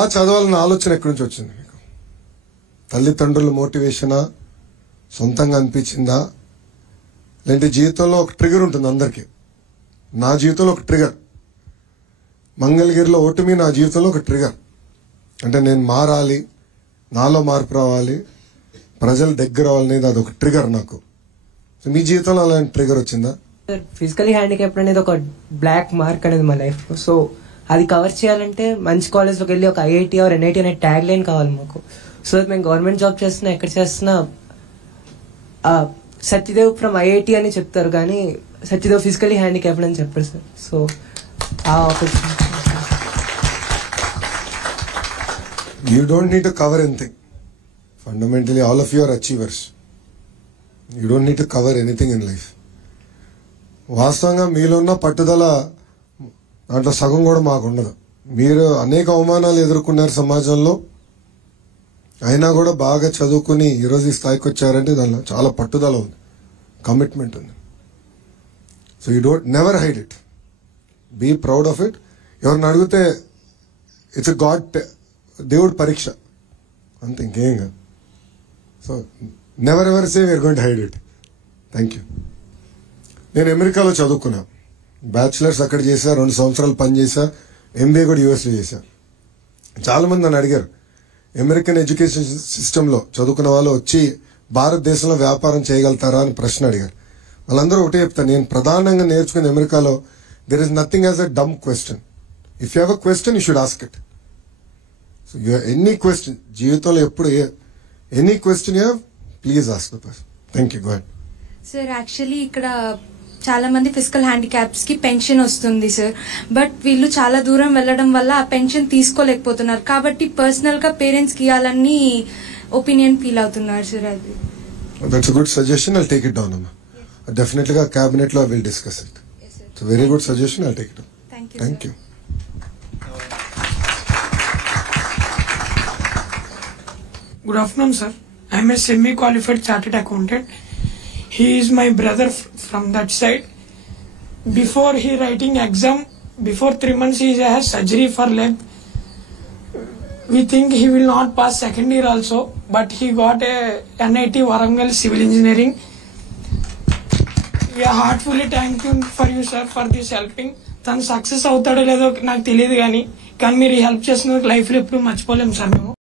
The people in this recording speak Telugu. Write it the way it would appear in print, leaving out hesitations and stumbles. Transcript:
బాగా చదవాలన్న ఆలోచన ఎక్కడి నుంచి వచ్చింది మీకు? తల్లిదండ్రుల మోటివేషనా, సొంతంగా అనిపించిందా, లేదంటే జీవితంలో ఒక ట్రిగర్ ఉంటుంది అందరికీ? నా జీవితంలో ఒక ట్రిగర్, మంగళగిరిలో ఓటమి నా జీవితంలో ఒక ట్రిగర్. అంటే నేను మారాలి, నాలో మార్పు రావాలి, ప్రజల దగ్గర అవ్వాలనేది అదొక ట్రిగర్ నాకు. సో మీ జీవితంలో అలాంటి ట్రిగర్ వచ్చిందా? ఫిజికలీ హ్యాండిక్యాప్డ్ అనేది ఒక బ్లాక్ మార్క్ అనేది మా లైఫ్ లో. సో అది కవర్ చేయాలంటే మంచి కాలేజ్లోకి వెళ్ళి ఒక ఐఐటి ఆర్ ఎన్ఐటి అనే ట్యాగ్ లైన్ కావాలి మాకు. సో మేము గవర్నమెంట్ జాబ్ చేస్తున్నా, ఎక్కడ చేస్తున్నా సత్యదేవ్ ఫ్రమ్ ఐఐటి అని చెప్తారు, కానీ సత్యదేవ్ ఫిజికలీ హ్యాండిక్యాప్డ్ అని చెప్పారు సార్. సో ఆ opportunity. You don't need to cover anything. Fundamentally, all of you are achievers. You don't need to cover anything in life. వాస్తవంగా మీలో ఉన్న పట్టుదల దాంట్లో సగం కూడా మాకు ఉండదు. మీరు అనేక అవమానాలు ఎదుర్కొన్నారు సమాజంలో, అయినా కూడా బాగా చదువుకుని ఈరోజు ఈ స్థాయికి వచ్చారంటే దానిలో చాలా పట్టుదల ఉంది, కమిట్మెంట్ ఉంది. So you don't never hide it, be proud of it. ఎవరిని అడిగితే ఇట్స్ గాడ్, దేవుడు పరీక్ష అంతే, ఇంకేం కాదు. So never ever say we're going to hide it. Thank you. నేను అమెరికాలో చదువుకున్నా, బ్యాచిలర్స్ అక్కడ చేశా, 2 సంవత్సరాలు పని చేశా, ఎంబీఏ కూడా యూఎస్లో చేశా. చాలా మంది నన్ను అడిగారు, అమెరికన్ ఎడ్యుకేషన్ సిస్టంలో చదువుకున్న వాళ్ళు వచ్చి భారతదేశంలో వ్యాపారం చేయగలుగుతారా అని ప్రశ్న అడిగారు. వాళ్ళందరూ ఒకటే చెప్తాను, నేను ప్రధానంగా నేర్చుకున్న అమెరికాలో there is nothing as a dumb question. If you have a question you should ask it. So any question జీవితంలో ఎప్పుడు any question you have, please ask the person. Thank you. Go ahead. Sir actually ఇక్కడ చాలా మంది ఫిజికల్ హ్యాండిక్యాప్స్ కి పెన్షన్ వస్తుంది సార్, బట్ వీళ్ళు చాలా దూరం వెళ్లడం వల్ల ఆ పెన్షన్ తీసుకోలేకపోతున్నారు. కాబట్టి పర్సనల్ గా పేరెంట్స్ కి ఇవ్వాలని ఒపీనియన్ ఫీల్ అవుతున్నారు సార్. అది that's good suggestion. I'll take it down అమ్మా. డెఫినెట్లీ గా క్యాబినెట్ లో will discuss it. It's very good suggestion. I'll take it down. Thank you. Good afternoon, sir. I am a semi-qualified chartered accountant. He is my brother from that side. Before he writing exam, before 3 months he has surgery for leg. We think he will not pass second year also, but he got a NIT Warangal Civil Engineering. We are heartfully thankful for you, sir, for this helping. తను సక్సెస్ అవుతాడో లేదో నాకు తెలియదు, కానీ మీరు హెల్ప్ చేసినందుకు లైఫ్లో ఎప్పుడు మర్చిపోలేము సార్ మేము.